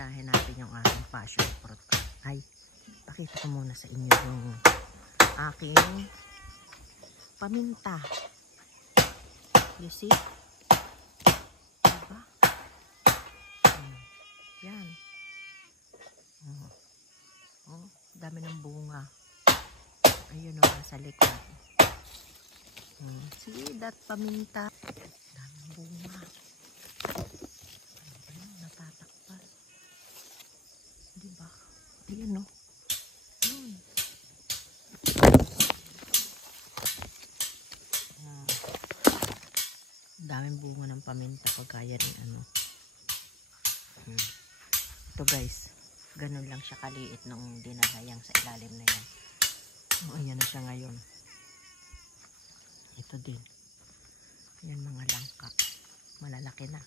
bisitahin natin yung aking passion fruit. Ay, pakita ko muna sa inyo yung aking paminta. You see? Diba? Yan. Oh, dami ng bunga. Ayun o, nasa likod. See that paminta? Daming bunga. Ayun, natatakpan. Diba? Ayun o. Ayun. Daming bunga ng paminta pagkaya rin ano. Ito guys, ganun lang siya kaliit nung dinadayang sa ilalim na yan. Oh, ayan na siya ngayon. Ito din. Ayan mga langka. Malalaki na.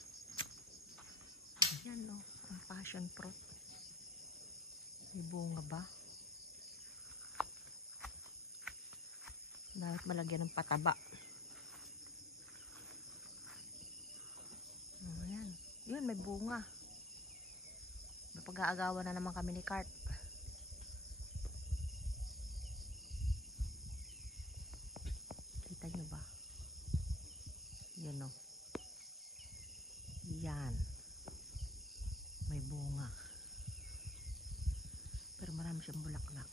Ayan o, ang passion fruit. May bunga ba? Dapat malagyan ng pataba. Ayan. Yun, may bunga. Napag-aagawan na naman kami ni Cart. Kita nyo ba? Yan o. Yan. May bunga. Pero marami siyang bulaklak.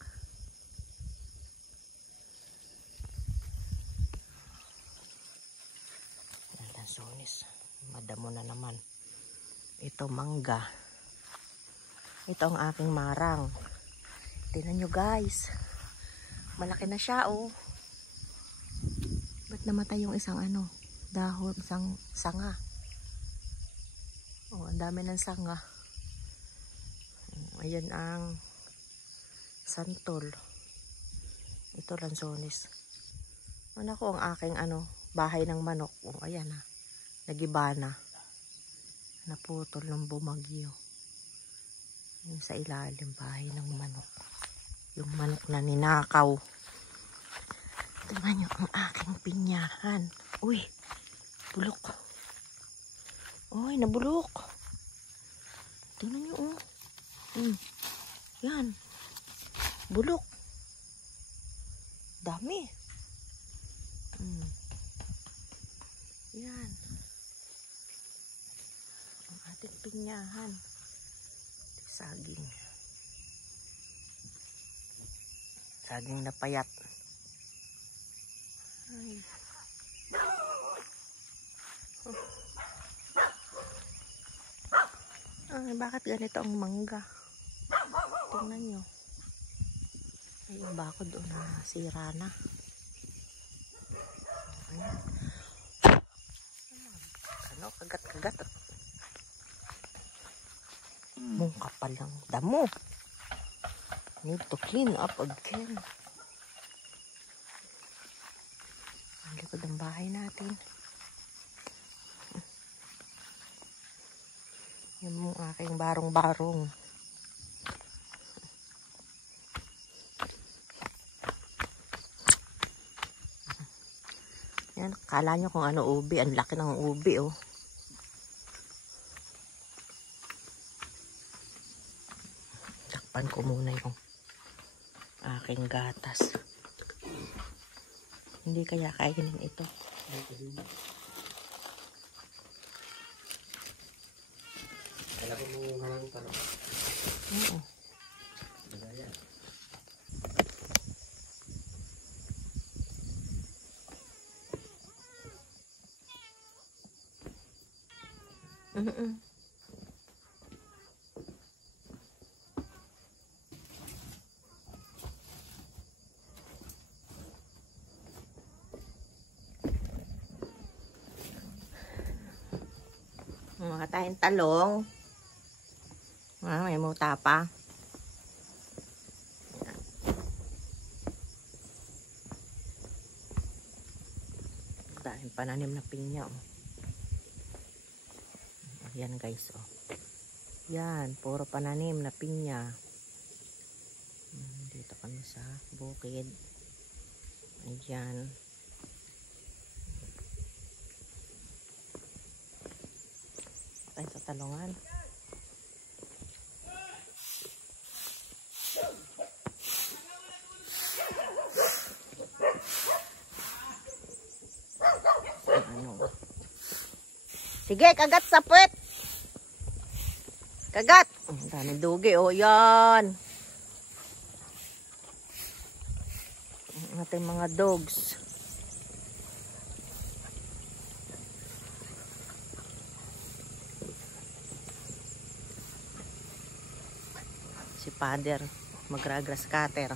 Yan, lansones. Madamo na naman. Ito mangga. Ito ang aking marang. Tingnan nyo guys. Malaki na siya oh. Ba't namatay yung isang ano? Dahon, isang sanga. Oh, ang dami ng sanga. Ayan ang santol. Ito lansones. Ano ko ang aking ano, bahay ng manok. Oh, ayan na. Nagiba na. Naputol ng bumagyo. Yung sa ilalim, bahay ng manok. Yung manok na ninakaw. Tingnan nyo ang aking pinyahan. Uy, bulok. Uy, nabulok. Tingnan nyo oh. Yan. Bulok. Dami. Yan. Ang ating pinyahan. Saging. Saging na payat. Ay. Ay, bakit ganito ang mangga? Tingnan nyo. Ay, yung bakod doon na sira na. Ayan. Ano, kagat-kagat. Mong kapal ng damo. Need to clean up again. Ang likod ng bahay natin. Yung aking barong-barong. Yan, kala nyo kung ano ubi. Ang laki ng ubi oh. Takpan ko muna yung aking gatas. Hindi kaya kainin ito. Kala ko mo harang talo. Oo. Mga tayong talong. May muta pa. Tayong pananim na pinya. Oh. Yan guys. Oh. Yan. Puro pananim na pinya. Dito kami sa bukid. Ayan. Tayo sa talungan. Sige, kagat sa puwet. Kagat. Ang daming dugi, oh, yan. Ang ating mga dogs. Si Father, magra-grass cutter.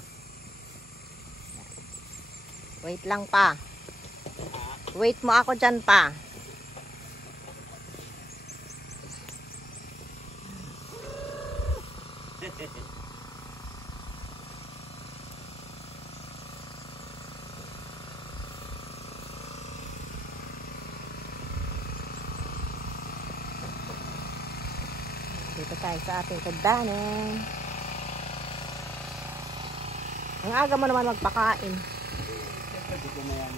Wait lang pa. Wait mo ako dyan pa. Dito tayo sa ating kagdaning. Ang aga mo naman magpakain. Dito na yan.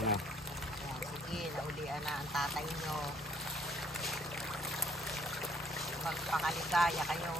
Ano? Sige, naulian na ang tatay nyo. Magpakaligaya kayo.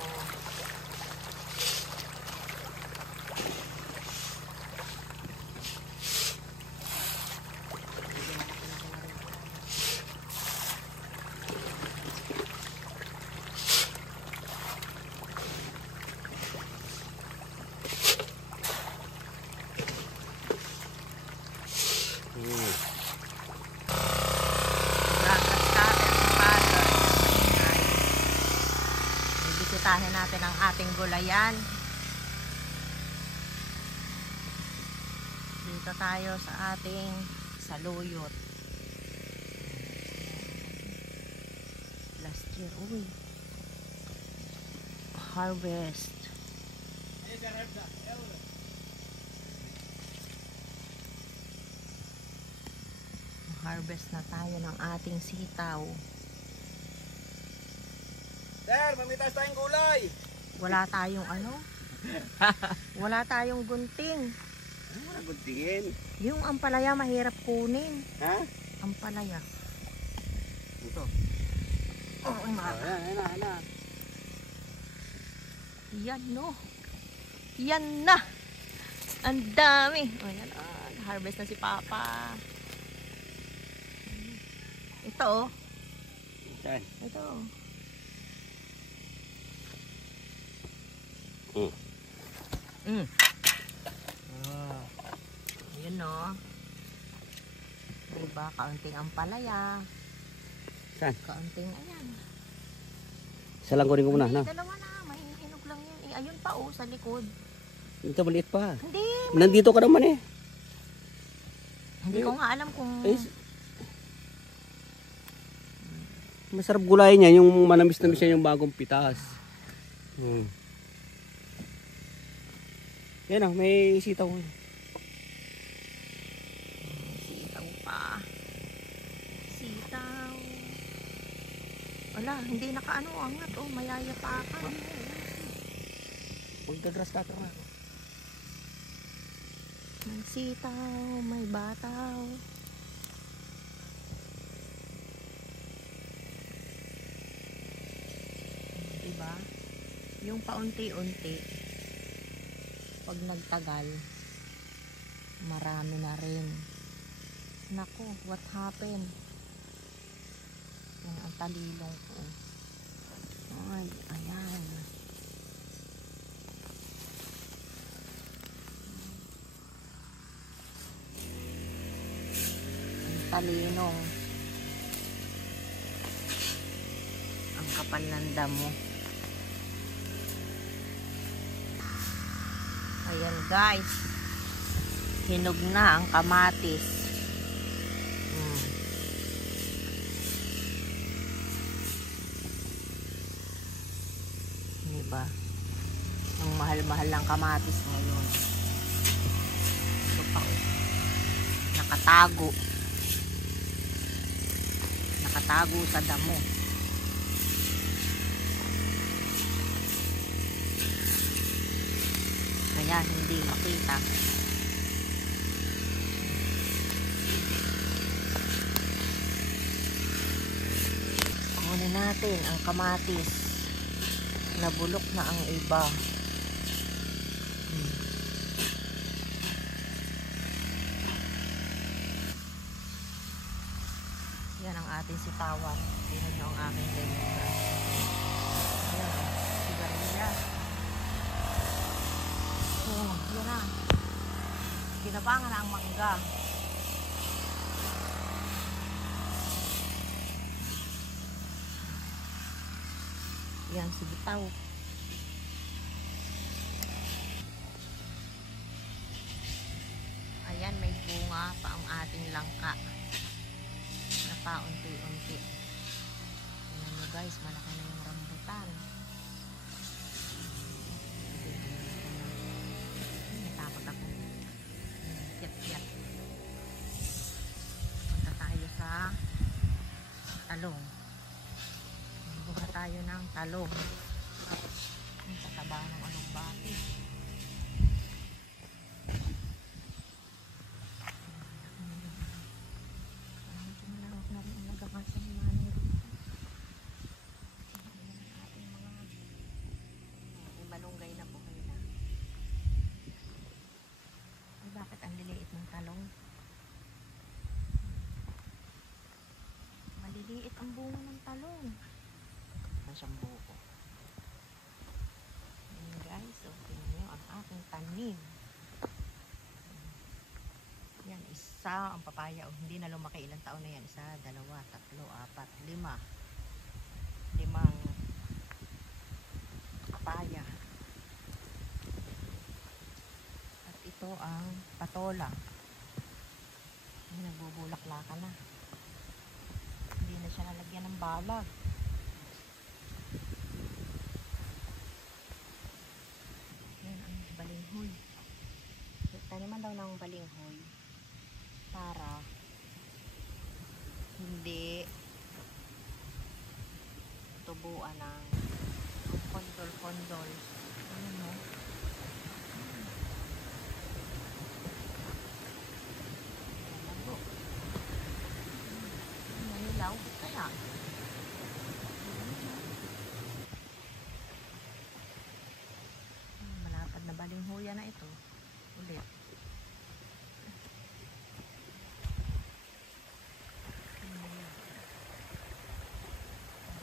Bisitahin natin ang ating gulayan. Dito tayo sa ating saluyot. Last year, uy. Harvest. Harvest na tayo ng ating sitaw. Sir, mamitas tayong gulay. Wala tayong ano? Wala tayong gunting. Ano na guntingin? Yung ampalaya mahirap kunin. Ha? Ampalaya. Ito. Oh, Ayan. Yan no. Yan na. Ang dami. Oh, yan, harvest na si Papa. Ito oh. Saan? Ito. Yun no. Diba, kaunting ampalaya. Saan? Kaunting, ayan. Isa lang kunin ko muna. Hindi, dalawa na. May hinog lang yan. Eh, ayun pa oh, sa likod. Ito maliit pa. Hindi. Nandito ka naman eh. Hindi ko nga alam kung... Masarap gulayin niya. Yung manamis-namis siya yung bagong pitas. Yan oh, may sitaw. Sitaw pa. Sitaw. Wala, hindi nakaano angat. Oh, mayaya pa ka. Magdagras ka na. May sitaw, may bataw. Diba? Yung paunti-unti, pag nagtagal, marami na rin. Naku, what happened? Yan ang talilong ko. Ay, ayan. Ang talinong. Ang kapal ng damo. Ayan guys. Hinog na ang kamatis. Diba? Ang mahal-mahal ng kamatis ngayon. Ito pa oh. Nakatago. Nakatago sa damo. Kaya hindi makita. Kunin natin ang kamatis. Nabulok na ang iba. Yan ang ating sitawan. Tingnan nyo ang aking lemongrass. Ayan, sigarilyas. Oh, yan na. Kinabangan na ang mangga. Yan, sibitaw. Ayan, may bunga pa ang ating langka. Na paunti-unti. Tingnan nyo guys, malaki na yung rambutan. Natakot ako. Kiyat-kiyat. Punta tayo sa talong. Buka tayo ng talong. Ang tataba ng alugbati. Medyo malawak na rin ang nagakas sa himanin dito. Ating mga malunggay na po kayo na. Ay, bakit ang liliit ng talong? Maliliit ang bunga ng talong. Siyang buko. Ayan guys, so tingnan nyo ang aking tanim. Yan, isa ang papaya. Oh, hindi na lumaki. Ilang taon na yan? Isa, dalawa, tatlo, apat, lima. Limang papaya. At ito ang patola. Ay, nagbubulaklaka na. Hindi na siya nalagyan ng balag. Balinghoy. Taniman daw ng balinghoy para hindi tubuan ng kondol-kondol. Ano mo? Lago. Manilaw. Kaya. Malapad na balinghoya na ito. Ulit.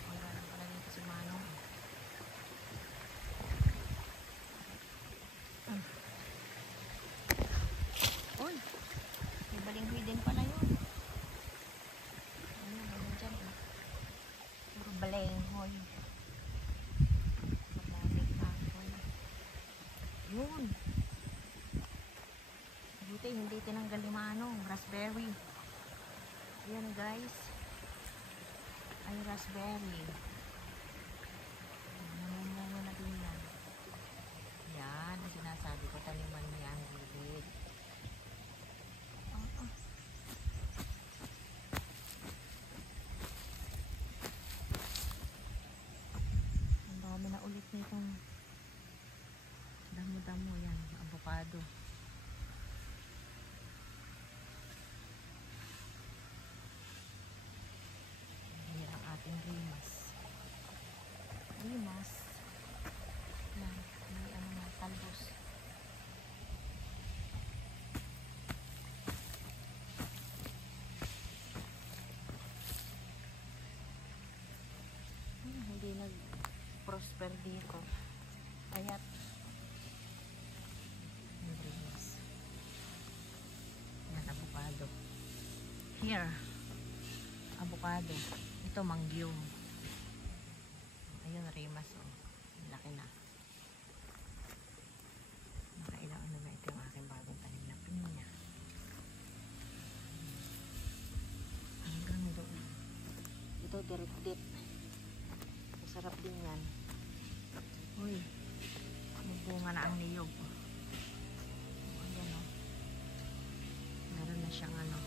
Panggalang pala nito si Manong. Uy! May balinghoy din pala yun. Ano dyan eh. Puro balinghoy. Malamig kahoy. Yun. Buti hindi tinanggal ni Manong. Raspberry. Ayan guys. Ay raspberry. Namunga na din yan. Yan. Ang sinasabi ko, taniman mo yan. Gilid. Ang dami na ulit nitong damo-damo yan. Avocado. Yan ang ating rimas. Rimas. Yan. May ano na, talbos. Hindi nag-prosper dito. Kaya't rimas. Yan, avocado. Here. Avocado. Ito, mangyong. Ayun, rimas. Oh. Laki na. Nakailang ano na ito yung aking bagong tanim na pinya. Hanggang doon. Ito, direct-dip. Masarap din yan. Uy. Magbunga na ang niyog. Ayan o. Meron na siyang ano.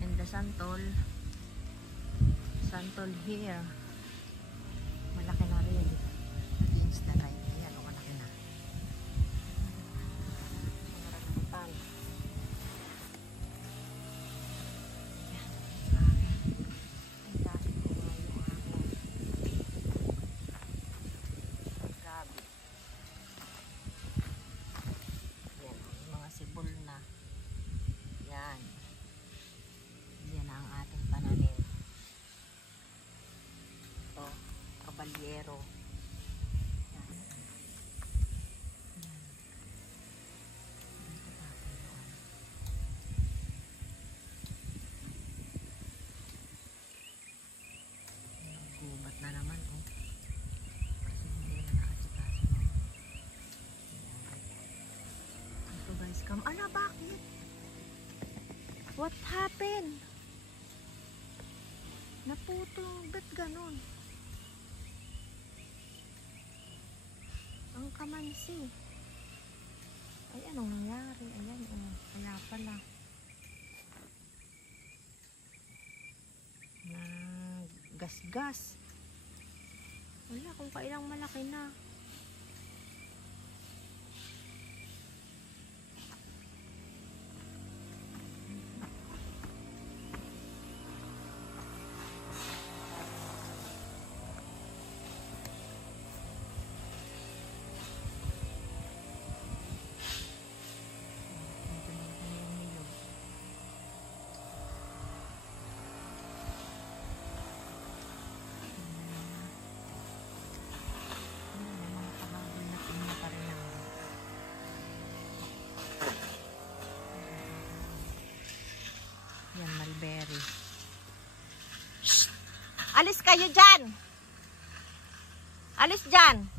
And the santol. Santol here. Malaki na rin. Against the light. Ayan o, malaki na. Rambutan. Ayan. Ang dami ko nga yung aking gabi. Ayan o, yung mga sibol na. Yan. Yan ang ating pananim. Caballero. Gubat na naman, oh. Kasi hindi na nakasikaso. Ito guys, ala, bakit? What happened? Naputol, ba't ganun? Ang kamansi. Ay, anong nangyari? Ayan, oh. Kaya pala. Gas-gas. Wala, kung kailang malaki na. Yan, mulberry. Shh! Alis kayo dyan! Alis dyan!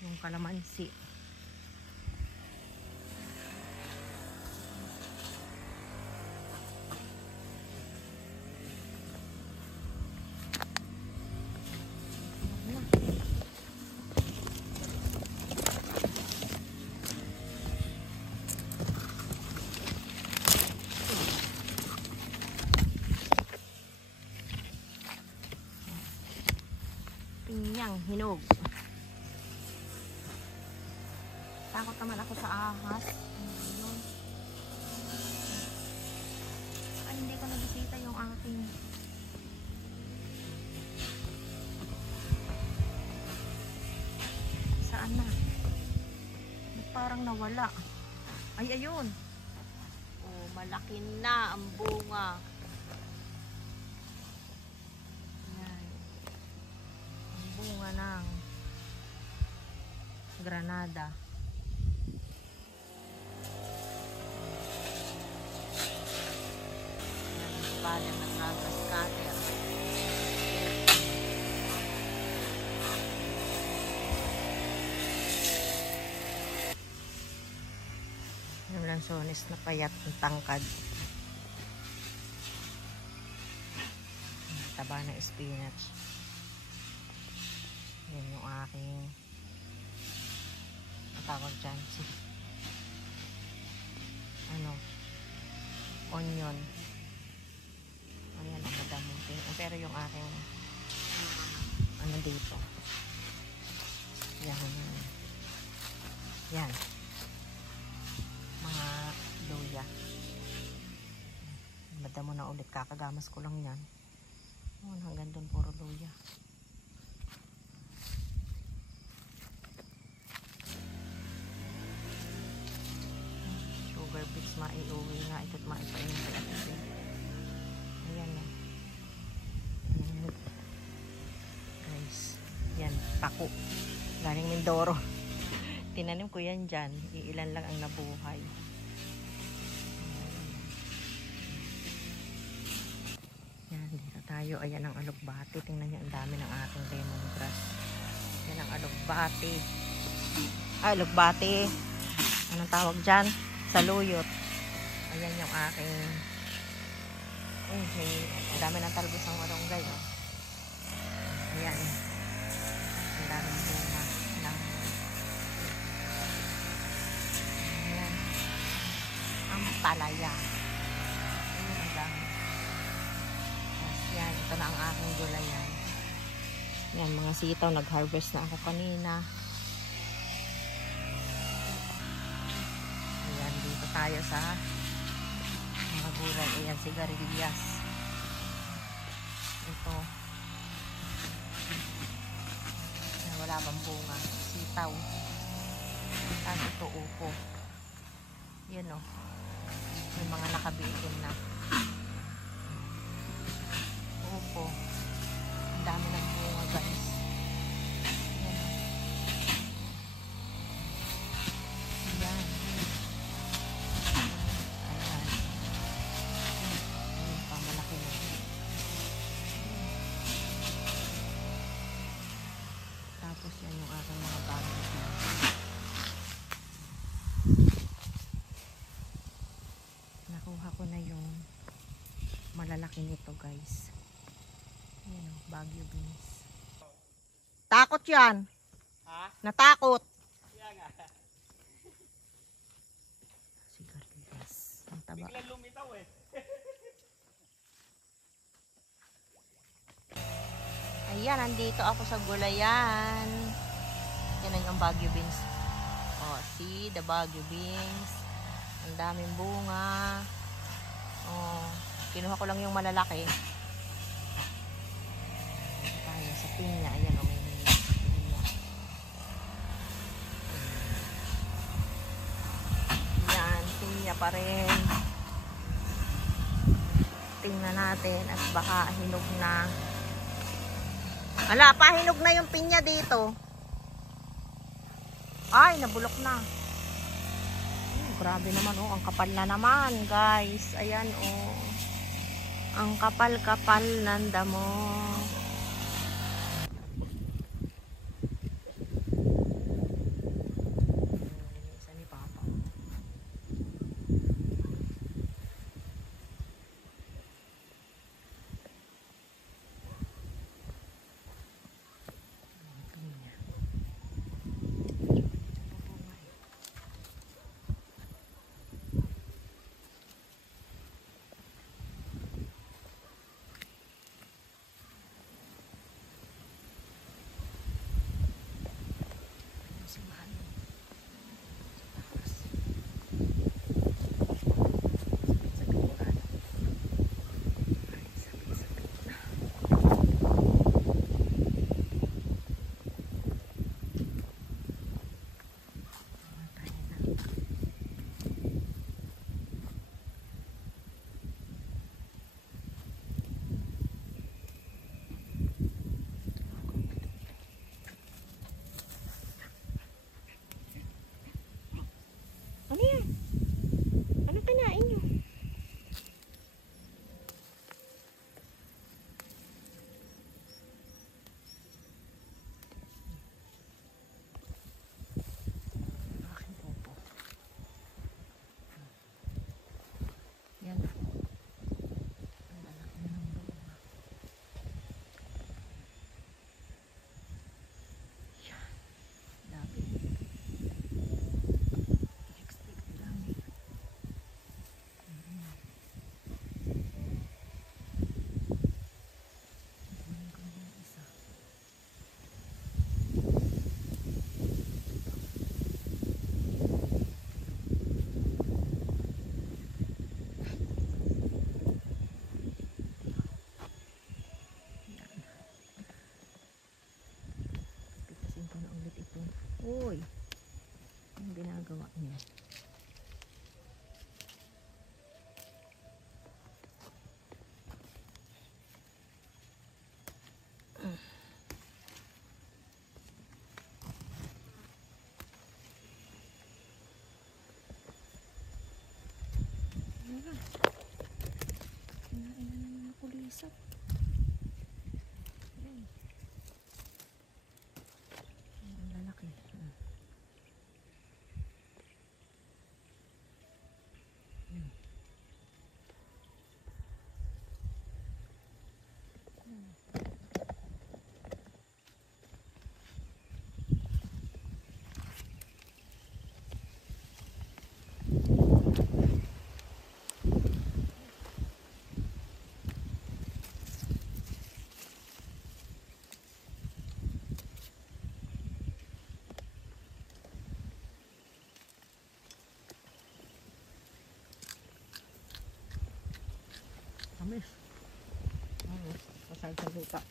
Yung kalamansi. Pinyang hinog. Takot naman ako sa ahas. Ayun. Ay, hindi ko nabisita yung aking saan na? Parang nawala. Ay, ayun. Oh, malaki na ang bunga. Bunga ng granada. Yan, pala ng grass cutter. Yung lansones na payat ng tangkad. Taba ng spinach. Yan yung aking tawag dyan, onion. Ayan, ang madamutin. Pero yung aking dito, yan mga luya. Madamo na ulit, kakagamas ko lang yan. Hanggang doon puro luya. Sugar beets, maiuwi nga ito't maipainin sa atin. Ayan na. Guys, yan, pako. Galing Mindoro. Tinanim ko yan dyan. Iilan lang ang nabuhay. Yan, dito tayo. Ayan ang alugbati. Tingnan nyo, ang dami ng ating lemongrass. Yan ang alugbati. Ay, alugbati. Anong tawag dyan? Saluyot. Ayan yung aking may dami ng talbos ng malunggay, oh. Ayan, ang daming bunga ng ayan, ang palaya. Ayan, ang dami. Yan, ito na ang aking gulayan. Yan, mga sitaw, nag-harvest na ako kanina. Tayo sa mga gulay. Ayan, sigarilyas. Ito. Ayan, wala bang bunga. Sitaw. Tapos ito, upo. Yan, o. Yung mga nakabitin na. Upo. Tapos yan yung aking mga bagay. Nakuha ko na yung malalaki nito guys. Ayan o, Baguio beans. Takot yan. Ha? Natakot. Yan nga. Sigarilyas. Ang taba. Biglang lumitaw eh. Ayan, nandito ako sa gulayan. Yan ang Baguio beans. Oh, see the Baguio beans. Ang daming bunga. Oh, kinuha ko lang yung malalaki. Ayan tayo sa pinya. Ayan, oh, may pinya. Ayan, pinya pa rin. Tingnan natin at baka hinog na. Ala, pahinog na yung pinya dito. Ay, nabulok na. Grabe naman, oh. Ang kapal na naman, guys. Ayan, oh. Ang kapal-kapal ng damo. Isa ni Papa. Ano yan? Ano kinain nyo? Aking popo. Yan. Ang lalaki na ng bunga. Yan. Dami. Uy, anong ginagawa niya? Kinain na naman ang kulisap. Ang lalaki. Tamis. Pasal sa lupa.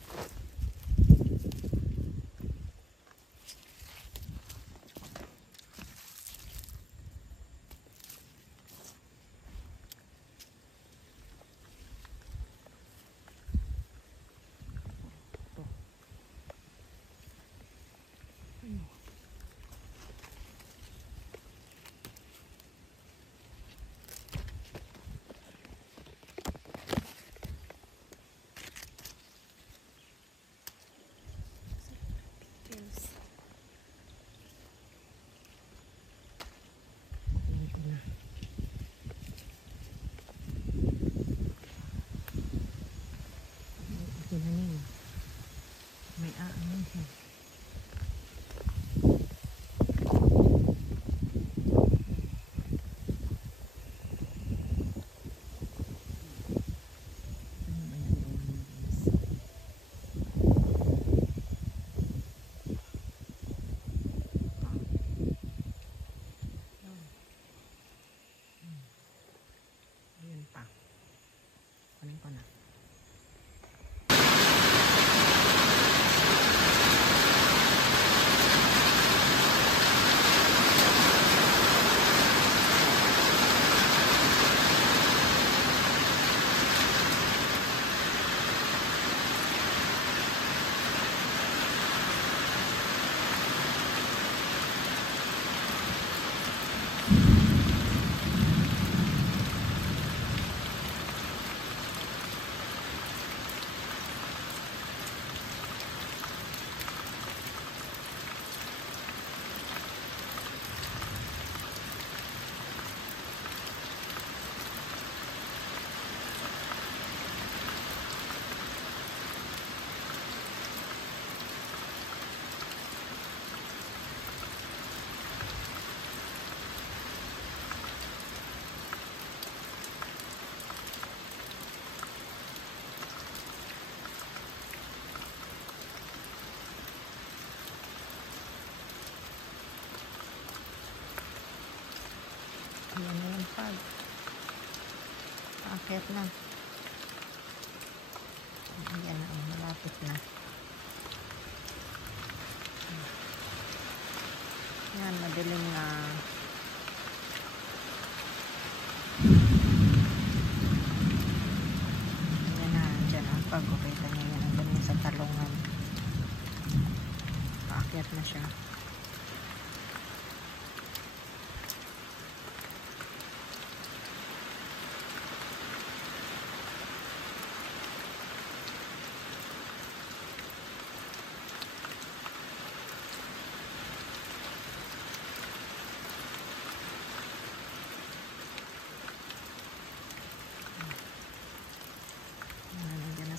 Ayun pa. Kunin ko na. Ayan na yung pag. Akit na. Ayan na. Malapit na. Ayan, madilim na. Ayan na. Diyan ang pag. Kita niya yan. Ang dami sa talungan. Akit na siya.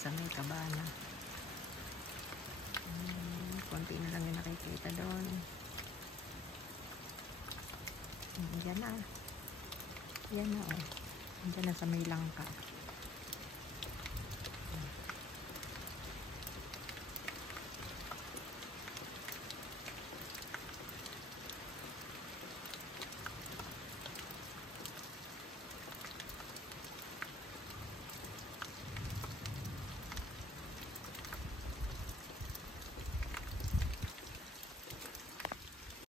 Sa may kabana. Konti na lang yung nakikita doon. Yan na. Yan na, oh. Yan na sa may langka.